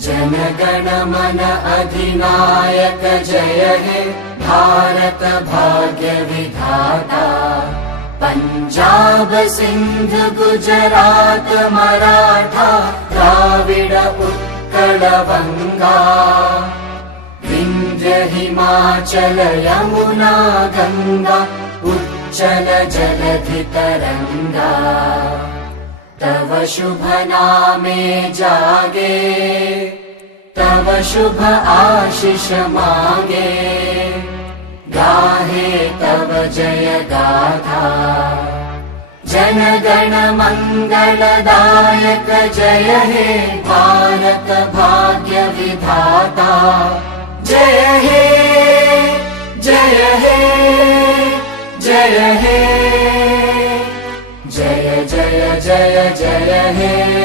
जन गण मन अधिनायक जय हे भारत भाग्य विधाता। पंजाब सिंध गुजरात मराठा द्राविड उत्कल बंगा। विंध्य हिमाचल यमुना गंगा उच्चल जलधि तरंगा। तव शुभ नामे जागे तव शुभ आशीष मांगे। गाहे तव जय गाथा जन गण मंगलदायक जय हे भारत भाग्य विधाता। जय हे जय हे जय हे जय जय जय जय हे।